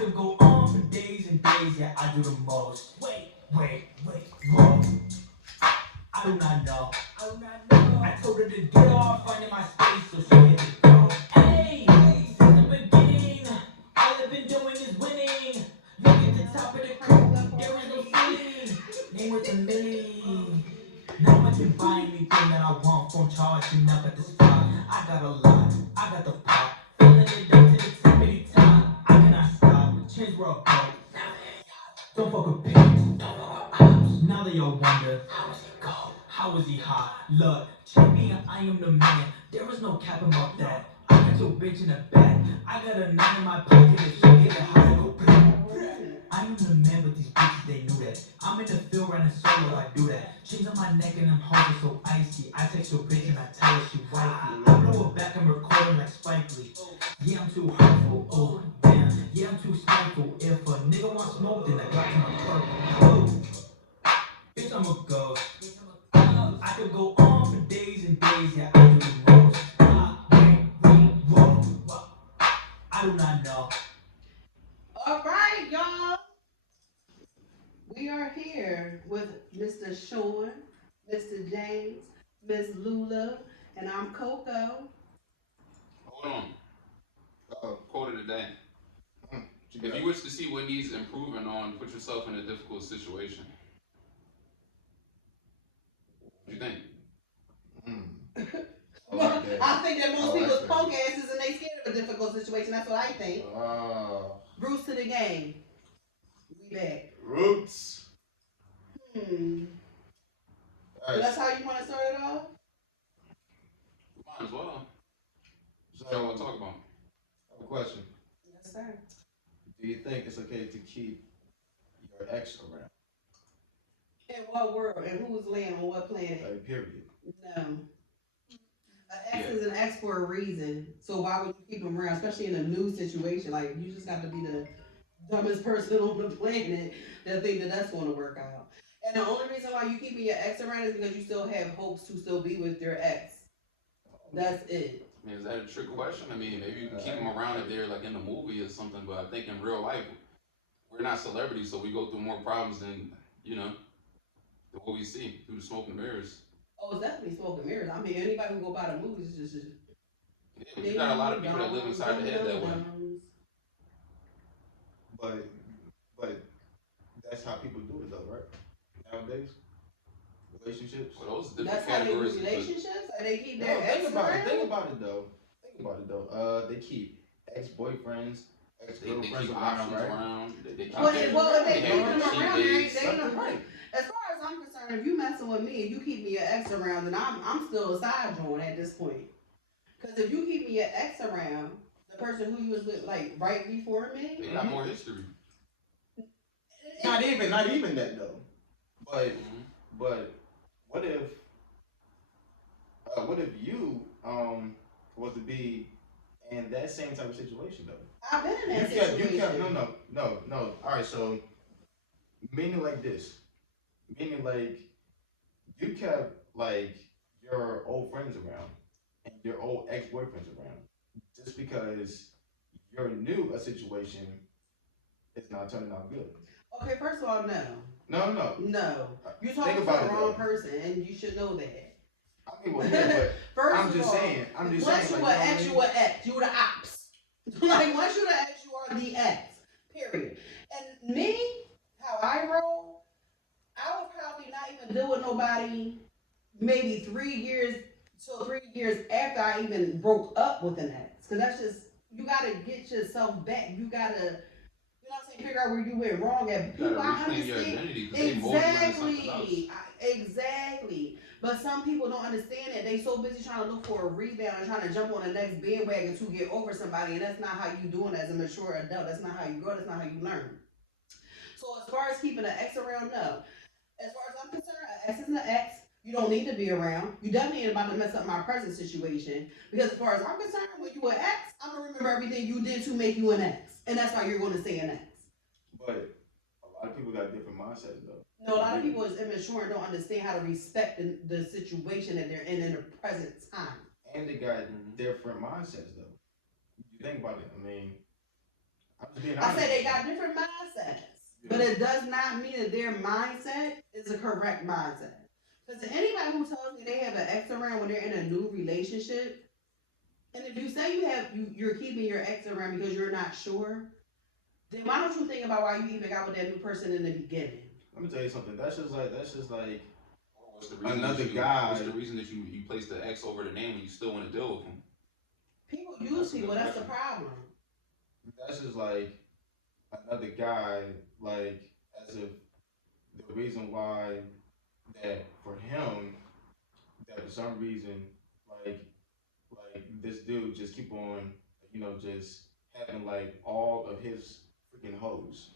could go on for days and days, yeah, I do the most. Whoa. I do not know. I told her to get off, finding my space, so she had to go. Hey, since the beginning, all I've been doing is winning. Look at the top of the coop, there is no ceiling. Name worth a million. Not much can buy anything that I want from charging up at the spot. I got a lot, I got the pop. Filling it up to the tippity top. I cannot stop, change where I go. Don't fuck with pigs. Now they all wonder, how is he cold? How is he hot? Look, champion, I am the man. There is no cap about that. I got your bitch in the back. I got a nine in my pocket. If she get it hot, I go. I am the man, but these bitches, they knew that. I'm in the field running solo, I do that. Chains on my neck and them hoes are so icy. I text your bitch and I tell her she wifey. I blow her back, I'm recording like Spike Lee. Yeah, I'm too hurtful, oh damn. Yeah, I'm too spiteful. If a nigga want smoke, then I got to my purple. Bitch, I'm a ghost. I could go on for days and days, yeah, I do the most. Whoa. I do not know. All right, y'all. We are here with Mr. Sean, Mr. James, Miss Lula, and I'm Coco. Hold on. Quote of the day. What you If got? you wish to see what needs improving on, put yourself in a difficult situation. What do you think? I like that. I think that most I like people's that. punk asses and they scared of a difficult situation. That's what I think. Bruce to the game. We back. Roots. So All that's right. how you want to start it off? Might as well. So, What y'all want to talk about? I have a question. Yes, sir. Do you think it's okay to keep your ex around? In what world and who's laying on what planet? Like, period. No. An ex is an ex for a reason. So why would you keep them around, especially in a new situation? Like you just got to be the dumbest person on the planet that think that that's going to work out. And the only reason why you keeping your ex around is because you still have hopes to still be with your ex. That's it. I mean, is that a trick question? I mean, maybe you can keep them around if they're like in the movie or something, but I think in real life, we're not celebrities, so we go through more problems than, than what we see through the smoke and mirrors. Oh, it's definitely smoke and mirrors. I mean, anybody who go by the movies is just Yeah, but you got a lot of people that live inside the head that way. But, but that's how people do it, though, right? Nowadays, relationships. Well, those are different That's how they do categories. relationships, and they keep No, their ex think about it. around. Think about it, though. Think about it, though. They keep ex-boyfriends, They ex-girlfriends keep around, options right? around. They keep Well, their, if they they keep have them cheat around, days. they Something right. as far as I'm concerned, if you messing with me and you keep me your ex around, then I'm still a side joint at this point. Because if you keep me your ex around, the person who you was with like right before They me, got more history. Not even that though. But Mhm. but what if you was to be in that same type of situation though? I've been in that You kept situation. no. All right, so meaning like this, meaning like you kept like your old friends around and your old ex boyfriends around just because you're new a situation is not turning out good. Okay, first of all, no. No. No. You're Think talking to the about it wrong though. person, and you should know that. I mean, well, yeah, but First I'm of just all, saying. once you Like, were ex, you were ex. You were the ops. Like, once you're the ex, you are the ex. Period. And me, how I roll, I would probably not even deal with nobody maybe 3 years, so 3 years after I even broke up with an ex. Because that's just, you got to get yourself back. You got to, figure out where you went wrong at. You People, gotta I reclaim your understand. identity because they mold you into something else. Exactly. But some people don't understand that. They so busy trying to look for a rebound and trying to jump on the next bandwagon to get over somebody, and that's not how you doing as a mature adult. That's not how you grow. That's not how you learn. So as far as keeping an ex around, no. As far as I'm concerned, an ex is an ex. You don't need to be around. You definitely ain't about to mess up my present situation. Because as far as I'm concerned, when you an ex, I'm gonna remember everything you did to make you an ex. And that's why you're gonna say an ex. but a lot of people got different mindsets though. No, a lot of people is immature and don't understand how to respect the situation that they're in the present time. And they got Mhm. different mindsets though. You think about it. I mean, I'm just being I honest. said they got different mindsets, but it does not mean that their mindset is a correct mindset. Because anybody who tells me they have an ex around when they're in a new relationship, and if you say you're keeping your ex around because you're not sure, then why don't you think about why you even got with that new person in the beginning? Let me tell you something. That's just like What's the reason Another that you, guy- What's the reason that you place the X over the name and you still want to deal with him? People That's use a good people. That's the question. problem. that's just like another guy, like as if the reason why that for him that for some reason like this dude just keep on just having like all of his freaking hoes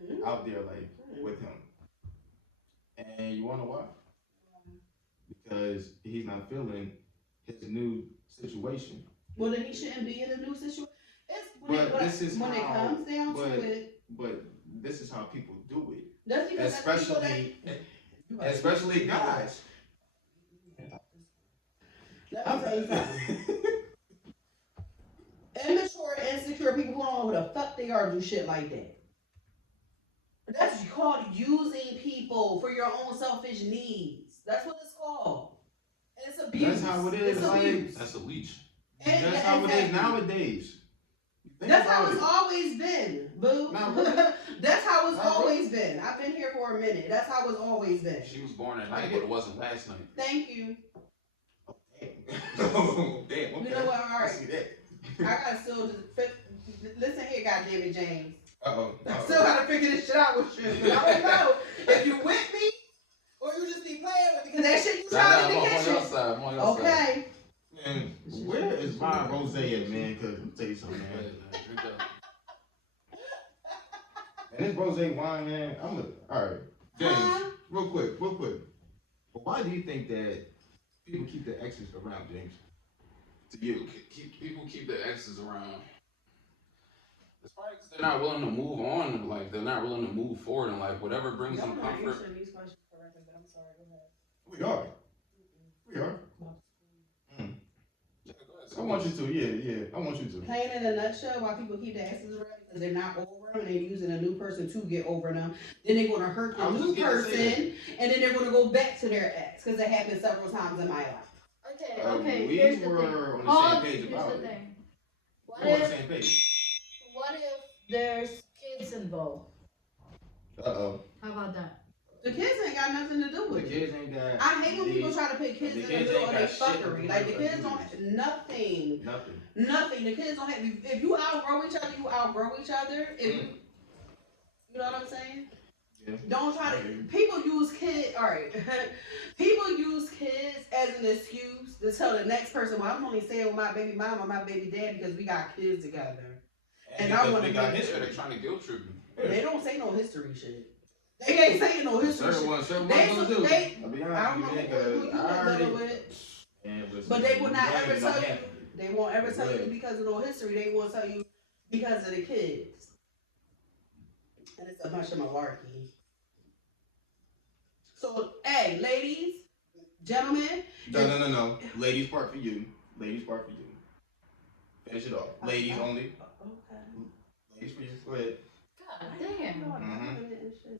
Mhm. out there like with him, and you wanna know why? Because he's not feeling his new situation. Well, then he shouldn't be in a new situation. It's But this is when it how- comes down but- to it. But this is how people do it, That's because that's people especially guys. Let me tell you something. Immature, insecure people who don't know who the fuck they are do shit like that. That's called using people for your own selfish needs. That's what it's called. And it's abuse. That's how it is, It's like- abuse. That's a leech. And- That's yeah, how it is exactly. nowadays. Think That's how about it's it. always been, boo. Not really. That's how it's Not always been. I've been here for a minute. That's how it's always been. She was born at night, but it wasn't last night. Thank you. Oh, damn. Okay. You know what? All I right. see that. I gotta still listen here, goddammit, James. Uh-oh. I still gotta figure this shit out with you. But I don't know if you with me or you just be playing with me because that shit you trying in the I'm on your kitchen. side. I'm on your side. Okay. Man, where is my rose at, man? Cause let me tell you something, Go man. ahead, man. Drink that. And this rose wine, man, all right. James, Huh? real quick. But why do you think that people keep their exes around, James? To you. People keep their exes around. It's probably 'cause they're not willing to move on in life. They're not willing to move forward in life. Whatever brings them comfort. these questions correctly, but I'm sorry. Go ahead. We are. We are. Yeah, go ahead. I want you to, yeah. I want you to. Plain in a nutshell, why people keep their exes around because they're not over them and they're using a new person to get over them. Then they're gonna hurt the I was new just getting to say person, and then they're gonna go back to their ex because it happened several times in my life. Okay, we here's the were thing. on the Hold- same page here's about the it. thing. What We're on the if same page. there's kids involved? Uh-oh. How about that? The kids ain't got nothing to do The with it. kids ain't got I hate when people try to put kids the in the kids middle ain't of their got shit to fuckery. do Like the with kids don't abuse. have nothing. nothing. Nothing. The kids don't have. If you outgrow each other, you outgrow each other. If you know what I'm saying? Yeah. Don't try to. People use kids. All right. People use kids as an excuse to tell the next person, "Well, I'm only staying with my baby mom or my baby dad because we got kids together." And I because wanna they got make Yeah, history. they're trying to guilt trip you. They don't say no history shit. They ain't saying no history shit. Certain They- ones do. they- I'll be I don't honest know with who you, you man, 'cause I was already. dealing with. Man, listen, But they will not you ever ain't tell gonna you. have it. They won't ever tell you Right. because of no history. They will tell you because of the kids. And it's a bunch of malarkey. So, hey, ladies, gentlemen. No. Ladies part for you. Ladies part for you. Finish it off. Ladies only. Okay. Ladies for you. Go ahead. God damn. James, see,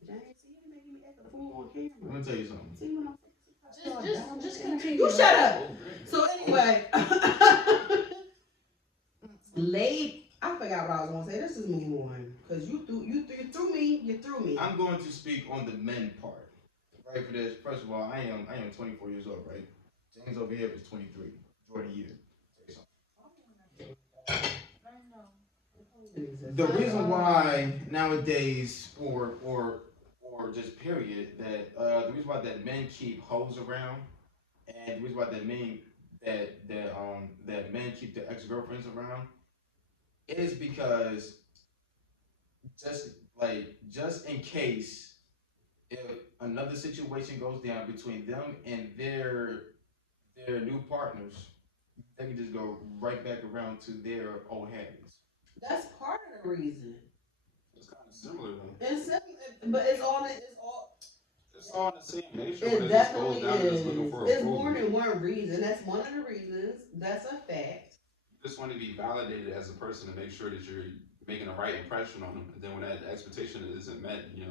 you making me act a fool on camera. Let me tell you something. See when I'm Just continue. You shut up. Oh, great. So anyway, I forgot what I was gonna say. Let's just move on, cause you threw me. I'm going to speak on the men part. Right for this. First of all, I am 24 years old, right? James over here is 23. Jordan, you. Say something. The reason why nowadays, or just period, that the reason why that men keep hoes around, and the reason why that men keep their ex-girlfriends around, is because just in case if another situation goes down between them and their new partners, they can just go right back around to their old habits. That's part of the reason. It's kind of similar though. It's simple, but it's all. It's all in the same nature. It When it just definitely goes down to just looking is. for It's approval. more than one reason. That's one of the reasons. That's a fact. You just want to be validated as a person to make sure that you're making the right impression on them. And then when that expectation isn't met, you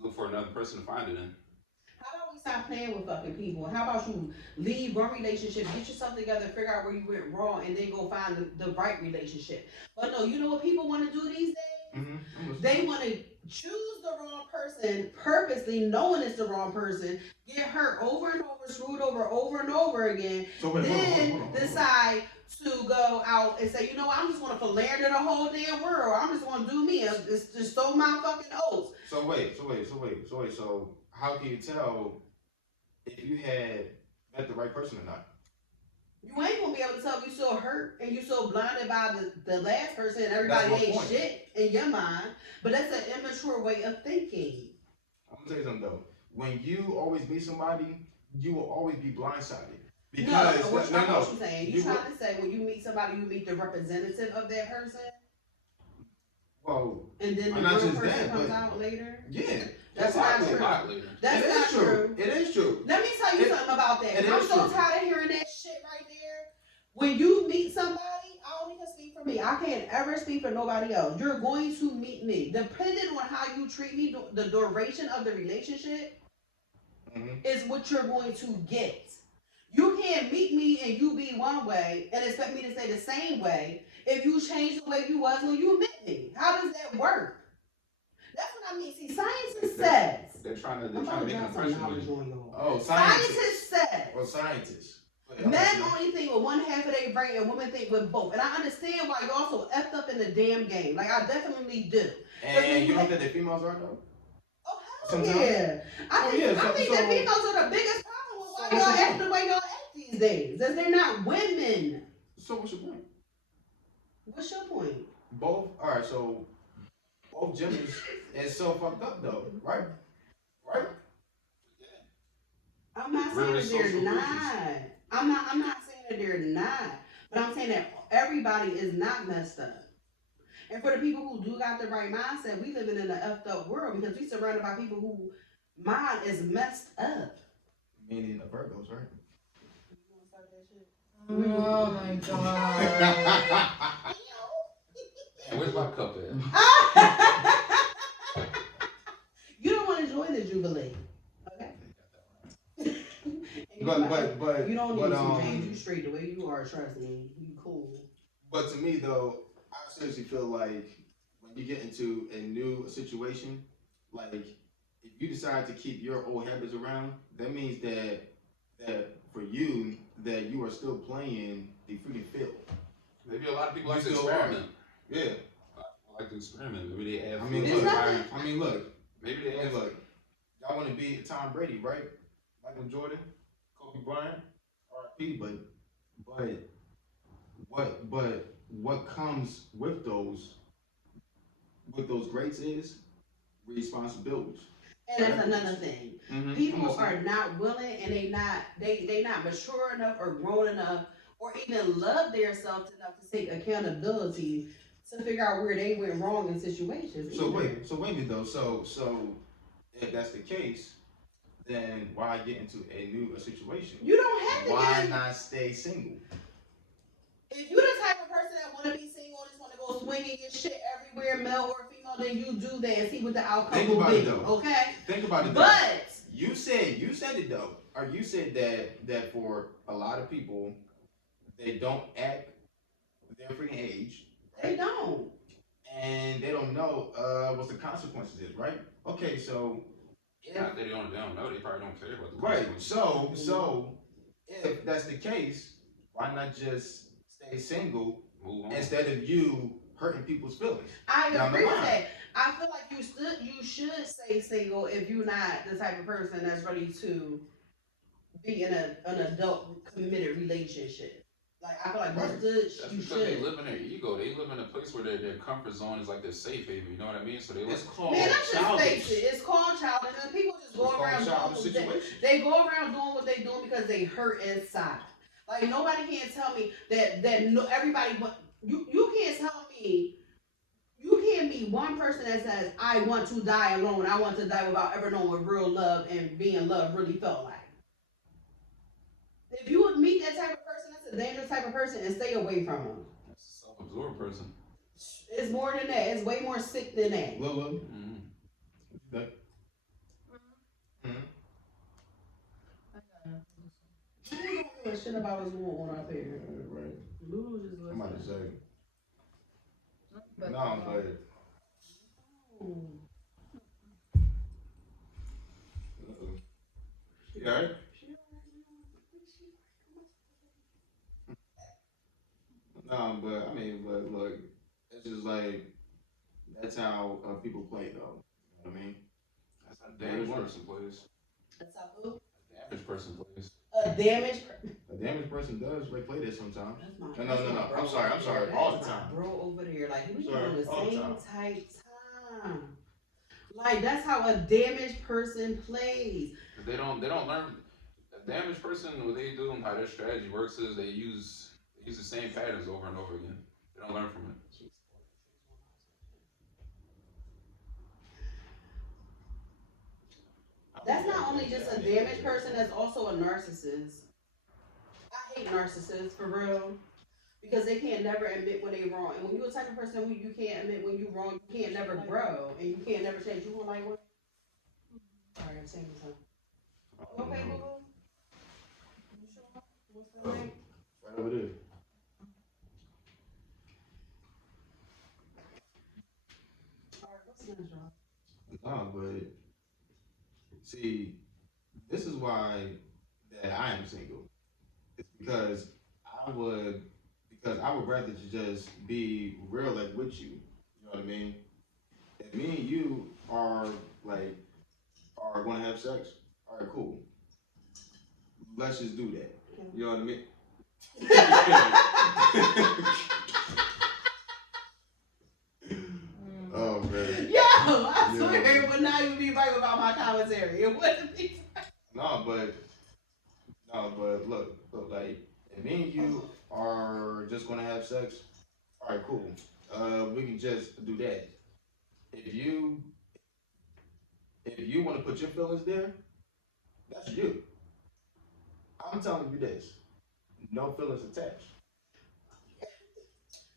look for another person to find it in. How about we stop playing with fucking people? How about you leave one relationship, get yourself together, figure out where you went wrong, and then go find the right relationship? But no, you know what people want to do these days? They want to choose the wrong person purposely, knowing it's the wrong person, get hurt over and over, screwed over and over again, So wait, then hold on. decide to go out and say, you know what, I'm just going to philander the whole damn world. I'm just going to do me. Just stole my fucking oaths. So wait. So how can you tell if you had met the right person or not? You ain't gonna be able to tell if you so hurt and you so blinded by the last person and everybody That's my ain't point. shit in your mind. But that's an immature way of thinking. I'm gonna tell you something though. When you always meet somebody, you will always be blindsided. No, Because what no, you saying? You You trying to say when you meet somebody, you meet the representative of that person, well, and then the Not real just person that, comes but- out later? yeah. That's not A true. lot later. That's it not is true. It is true. Let me tell you It- something about that. it I'm is so true. tired of hearing that shit right there. When you meet somebody, I only can speak for me. I can't ever speak for nobody else. You're going to meet me. Depending on how you treat me, the duration of the relationship Mhm. is what you're going to get. You can't meet me and you be one way and expect me to stay the same way if you change the way you was when you met me. How does that work? That's what I mean. See, scientists says. They're trying to I'm about to make an drop some impression on knowledge you. on y'all. Oh, scientists. Scientists says. Well, scientists. Men only think with one half of their brain and women think with both. And I understand why y'all so effed up in the damn game. Like, I definitely do. And you don't think the females are though? Oh, hell Sometimes. yeah. I think yeah, that so- females are the biggest problem with why so y'all what's your act the way y'all act these days. Is they're not women. So what's your point? What's your point? Both. All right. So both genders is so fucked up though, right? Right. I'm not We're saying that they're social not. I'm not saying that they're not. But I'm saying that everybody is not messed up. And for the people who do got the right mindset, we living in an effed up world because we surrounded by people who mind is messed up. Meaning the Virgos, right? Oh my god. Hey, where's my cup at? You don't want to join the Jubilee. Okay? But you don't need but, to change. You straight the way you are, trust me. You cool. But to me though, I seriously feel like when you get into a new situation, like if you decide to keep your old habits around, that means that for you that you are still playing the freaking field. Maybe a lot of people like to You still experiment. Yeah. Like to experiment. Maybe they add I mean, food to There's the nothing- environment. I mean, look. Maybe they Hey, add look. Y'all want to be Tom Brady, right? Michael Jordan, Kobe Bryant, R.I.P. But what comes with those greats is responsibilities. And that's another thing. Mm-hmm. People are not willing and they not mature enough or grown enough or even love themselves enough to take accountability to figure out where they went wrong in situations. So either. wait a minute though. So if that's the case, then why get into a new situation? You don't have to Why get. not stay single? If you're the type of person that want to be single and just want to go swinging your shit everywhere, male or female, then you do that and see what the outcome Think will about be. it, though. Okay, Think about it though. but You said it though, or you said that for a lot of people, they don't act their freaking age, they don't. and they don't know what the consequences is, right? Okay, so Not that they don't know. They probably don't care about the right, consequences. so if that's the case, why not just stay single Move on. instead of you hurting people's feelings? I Down the agree with line. that. I feel like you should stay single if you're not the type of person that's ready to be in an adult committed relationship. Like I feel like Right. That's you because they should. live in their ego. They live in a place where their comfort zone is like their safe haven. You know what I mean? So they It's live. called Man, let's just childish. face it. It's called childish, and people just go It's called around childish doing what situation. they go around doing what they doing because they hurt inside. Like nobody can tell me that no everybody want you can't tell me. You can't be one person that says, I want to die alone. I want to die without ever knowing what real love and being loved really felt like. If you would meet that type of person, that's a dangerous type of person and stay away from them. That's a self-absorbed person. It's It's more than that. It's way more sick than that. Lulu. Mm. That, hmm? She don't know shit about what's going on up here. Right. Lulu just I'm about to listening. say. But, No, but Ooh. you alright? No, but I mean, but look, it's just like that's how people play, though. You know what I mean? That's how a damaged person plays. That's how who? A damaged person plays. A damaged. A damaged person does play this sometimes. That's my. No, that's no, my no. bro I'm sorry, over there. all That's the my time. Bro over there, like we Sorry, on the all the same time. type time. Like that's how a damaged person plays. They don't learn. A damaged person, what they do and how their strategy works is they use the same patterns over and over again. They don't learn from it. That's not only just a damaged person, that's also a narcissist. I hate narcissists for real. Because they can't never admit when they wrong. And when you're a type of person who you can't admit when you're wrong, you can't never grow. And you can't never change. You want like what? Alright, I'm saying something. Okay, boo boo. You sure? What's the name? Right over there. Alright, what's the next one? No, but see, this is why that I am single. It's because I would rather just be real like with you. You know what I mean? If me and you are gonna have sex, all right, cool. Let's just do that. You know what I mean? Oh man. Yo, I Yeah. swear, but now you be right about my commentary. It wouldn't be. No, but look, like if me and you are just gonna have sex, all right, cool. We can just do that. If you want to put your feelings there, that's you. I'm telling you this, no feelings attached.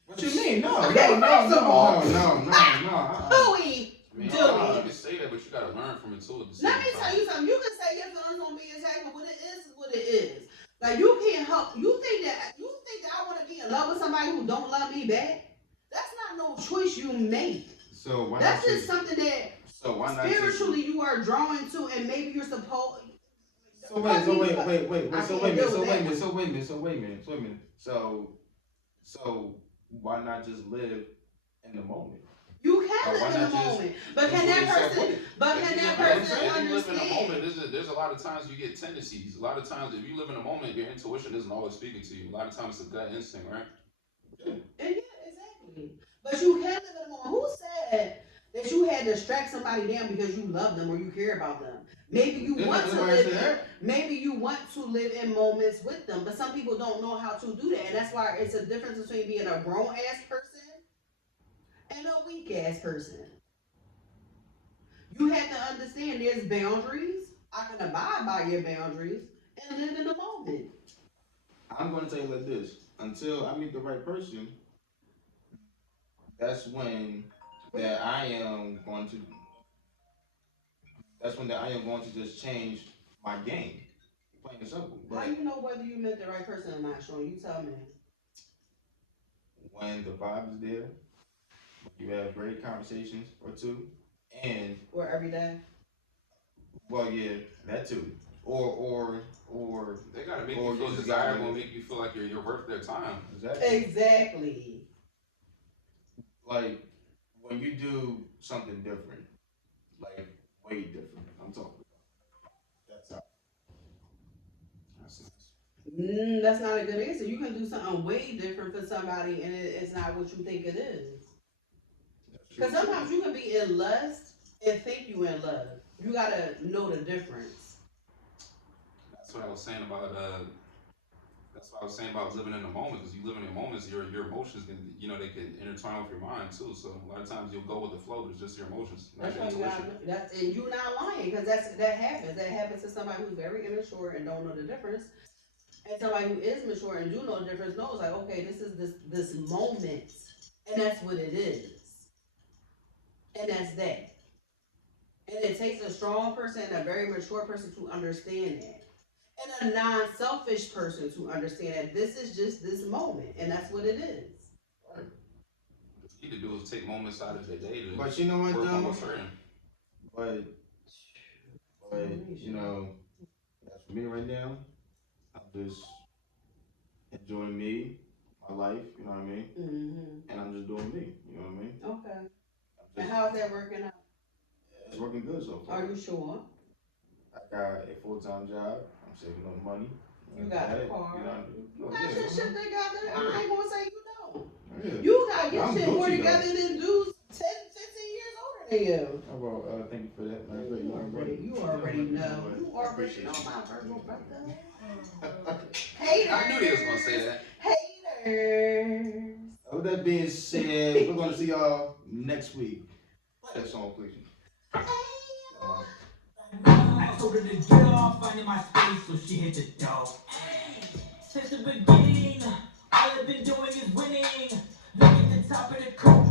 What you mean? No. Okay, first of all, No. Louis, I mean, do you it. can say that, but you gotta learn from it too. At the Let same me time. tell you something. You can say your feelings don't be attacked, but what it is what it is. Like you can't help. You think that I want to be in love with somebody who don't love me back? That's not no choice you make. So why That's not? just something that So why not? spiritually you are drawn to, and maybe you're supposed. So wait a minute. So why not just live in the moment? You can Why live in not the just moment, but can that person? But can that person If you live in the understand? moment, there's a lot of times you get tendencies. A lot of times, if you live in the moment, your intuition isn't always speaking to you. A lot of times, it's a gut instinct, right? And yeah, exactly. But you can live in the moment. Who said that you had to strike somebody down because you love them or you care about them? Maybe you want to live in, maybe you want to live in moments with them, but some people don't know how to do that, and that's why it's a difference between being a grown ass person and a weak ass person. You have to understand there's boundaries. I can abide by your boundaries and live in the moment. I'm going to tell you like this. Until I meet the right person, that's when that I am going to. That's when that I am going to just change my game, plain and simple. How But you know whether you met the right person or not, Sean? You tell me. when the vibe is there, you have great conversations or two, and Or every day. well, yeah, that too. Or They gotta make Or you feel you just desirable, gotta- and make you feel like you're worth their time. exactly. Exactly. Like when you do something different, like way different. I'm talking about. That's how. That's nice. That's not a good answer. You can do something way different for somebody and it's not what you think it is. That's true. Because sometimes you can be in lust and think you in love. You gotta know the difference. That's what I was saying about. That's what I was saying about living in the moment. Because you live in the moments, your emotions can, they can intertwine with your mind too. So a lot of times you'll go with the flow, but it's just your emotions, not That's your why you intuition. gotta, and you're not lying because that happens. That happens to somebody who's very immature and don't know the difference. And somebody who is mature and do know the difference knows like, okay, this is this moment. And that's what it is. And that's that. And it takes a strong person and a very mature person to understand that. And a non-selfish person to understand that this is just this moment. And that's what it is. What you need to do is take moments out of the day to But you know what, work on though? what's certain. But you know, that's for me right now. I'm just enjoying me, my life. You know what I mean? Mm-hmm. And I'm just doing me. You know what I mean? Okay. I'm And just, how's that working out? it's working good so far. Are you sure? I got a full-time job. I'm saving up money. You got a car. You know, You got your shit together. I ain't gonna say you don't. yeah. You got your I'm shit more Gucci, together than dudes 10, 15 years older than you. Oh, well, thank you for that. Man. You already know. You already appreciate know you. my Virgo brother. I Haters. knew they was gonna say that. Haters. With that being said, we're gonna see y'all next week. Play that song, please. I told her to get off, finding my space, so she hit the door. Since the beginning, all I've been doing is winning. Look at the top of the coop,